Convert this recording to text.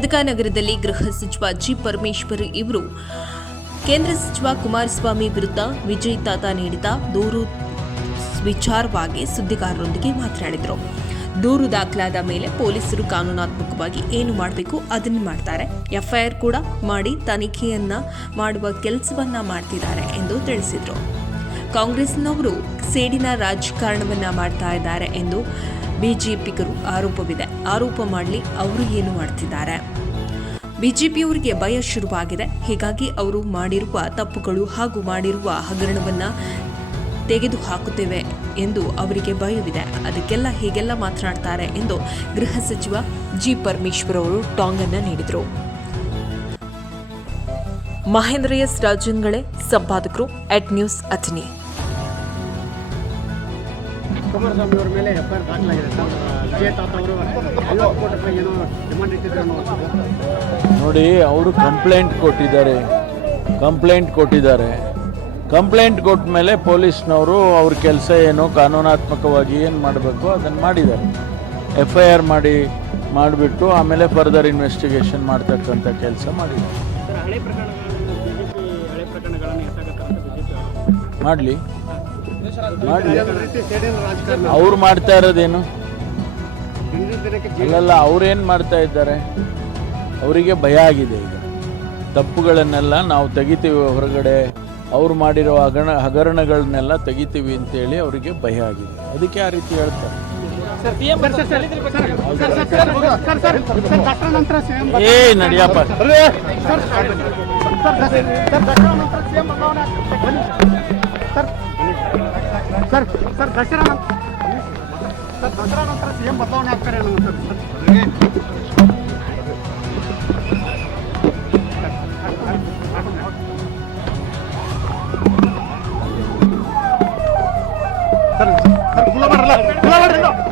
ಯದಕನಗರದಲ್ಲಿ ಗೃಹ ಸಚಿವ ಜಿ ಪರಮೇಶ್ವರ್ ಇವರು ಕೇಂದ್ರ ಸಚಿವ ಕುಮಾರಸ್ವಾಮಿ ವಿರುದ್ಧ ವಿಜಯ್ ತಾತ ನೀಡಿದ ದೂರು ವಿಚಾರವಾಗಿ ಸುದ್ದಿಗಾರರೊಂದಿಗೆ ಮಾತನಾಡಿದರು. ದೂರು ದಾಖಲಾದ ಮೇಲೆ ಪೊಲೀಸರು ಕಾನೂನಾತ್ಮಕವಾಗಿ ಏನು ಮಾಡಬೇಕು ಅದನ್ನು ಮಾಡ್ತಾರೆ. ಎಫ್ಐಆರ್ ಕೂಡ ಮಾಡಿ ತನಿಖೆಯನ್ನ ಮಾಡುವ ಕೆಲಸವನ್ನ ಮಾಡ್ತಿದ್ದಾರೆ ಎಂದು ತಿಳಿಸಿದರು. ಕಾಂಗ್ರೆಸ್ನವರು ಸೇಡಿನ ರಾಜಕಾರಣವನ್ನ ಮಾಡ್ತಾ ಇದ್ದಾರೆ ಎಂದು ಬಿಜೆಪಿಗರು ಆರೋಪವಿದೆ. ಆರೋಪ ಮಾಡಲಿ, ಅವರು ಏನು ಮಾಡ್ತಿದ್ದಾರೆ. ಬಿಜೆಪಿಯವರಿಗೆ ಭಯ ಶುರುವಾಗಿದೆ. ಹೀಗಾಗಿ ಅವರು ಮಾಡಿರುವ ತಪ್ಪುಗಳು ಹಾಗೂ ಮಾಡಿರುವ ಹಗರಣವನ್ನ ತೆಗೆದು ಹಾಕುತ್ತೇವೆ ಎಂದು ಅವರಿಗೆ ಭಯವಿದೆ. ಅದಕ್ಕೆಲ್ಲ ಹೀಗೆಲ್ಲ ಮಾತನಾಡ್ತಾರೆ ಎಂದು ಗೃಹ ಸಚಿವ ಜಿ ಪರಮೇಶ್ವರ್ ಅವರು ಟಾಂಗ್ ಅನ್ನು ನೀಡಿದರು. ಮಹೇಂದ್ರ ಎಸ್ ರಾಜನ್ಗಳೇ ಸಂಪಾದಕರು @ನ್ಯೂಸ್ ಅಥಣಿ. ಕುಮಾರಸ್ವಾಮಿ ಅವರ ಮೇಲೆ ಎಫ್ಐಆರ್ ದಾಖಲಾಗಿದೆ. ವಿಜಯ್ ತಾತ ಅವರು 50 ಕೋಟಿ ರೂಪಾಯಿ ಏನೋ ಡಿಮಾಂಡ್ ಇಟ್ಟಿದ್ರು ನೋಡಿ, ಅವರು ಕಂಪ್ಲೇಂಟ್ ಕೊಟ್ಟ ಮೇಲೆ ಪೊಲೀಸ್ನವರು ಅವ್ರ ಕೆಲಸ ಏನು ಕಾನೂನಾತ್ಮಕವಾಗಿ ಏನು ಮಾಡಬೇಕು ಅದನ್ನು ಮಾಡಿದ್ದಾರೆ. ಎಫ್ಐಆರ್ ಮಾಡಿಬಿಟ್ಟು ಆಮೇಲೆ ಫರ್ದರ್ ಇನ್ವೆಸ್ಟಿಗೇಷನ್ ಮಾಡ್ತಕ್ಕಂಥ ಕೆಲಸ ಮಾಡಿದ್ದಾರೆ. ಮಾಡಲಿ, ಅವ್ರು ಮಾಡ್ತಾ ಇರೋದೇನು ಅಲ್ಲಲ್ಲ, ಅವ್ರೇನು ಮಾಡ್ತಾ ಇದ್ದಾರೆ, ಅವರಿಗೆ ಭಯ ಆಗಿದೆ. ಈಗ ತಪ್ಪುಗಳನ್ನೆಲ್ಲ ನಾವು ತೆಗಿತೀವಿ ಹೊರಗಡೆ, ಅವ್ರು ಮಾಡಿರೋ ಹಗರಣಗಳನ್ನೆಲ್ಲ ತೆಗಿತೀವಿ ಅಂತೇಳಿ ಅವರಿಗೆ ಭಯ ಆಗಿದೆ. ಅದಕ್ಕೆ ಆ ರೀತಿ ಹೇಳ್ತಾರೆ. ನಡಿಯಪ್ಪ, ದಸರಾ ನಂತರ ಸಿಎಂ ಬದಲಾವಣೆ ಆಗ್ತಾರೆ ಸರ್